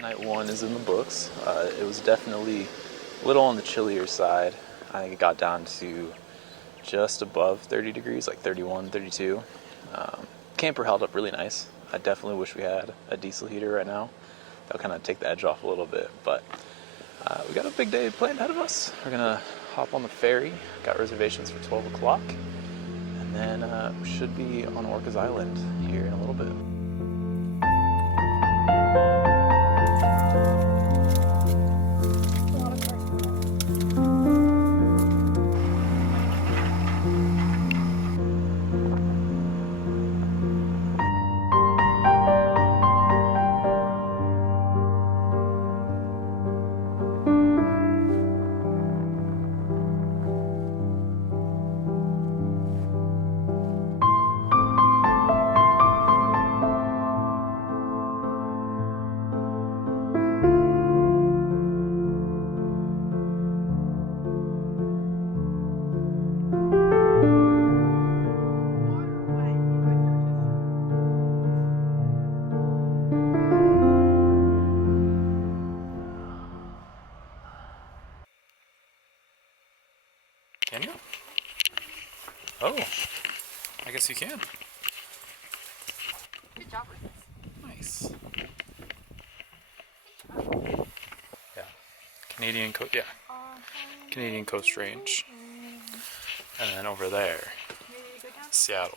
Night one is in the books. It was definitely a little on the chillier side. I think it got down to just above 30 degrees, like 31, 32. Camper held up really nice. I definitely wish we had a diesel heater right now. That'll kind of take the edge off a little bit, but we got a big day planned ahead of us. We're gonna hop on the ferry, got reservations for 12 o'clock, and then we should be on Orcas Island here in a little bit. Can you? Oh, I guess you can. Good job with this. Nice. Yeah. Canadian coast. Yeah. Canadian Coast Range. And then over there, Seattle.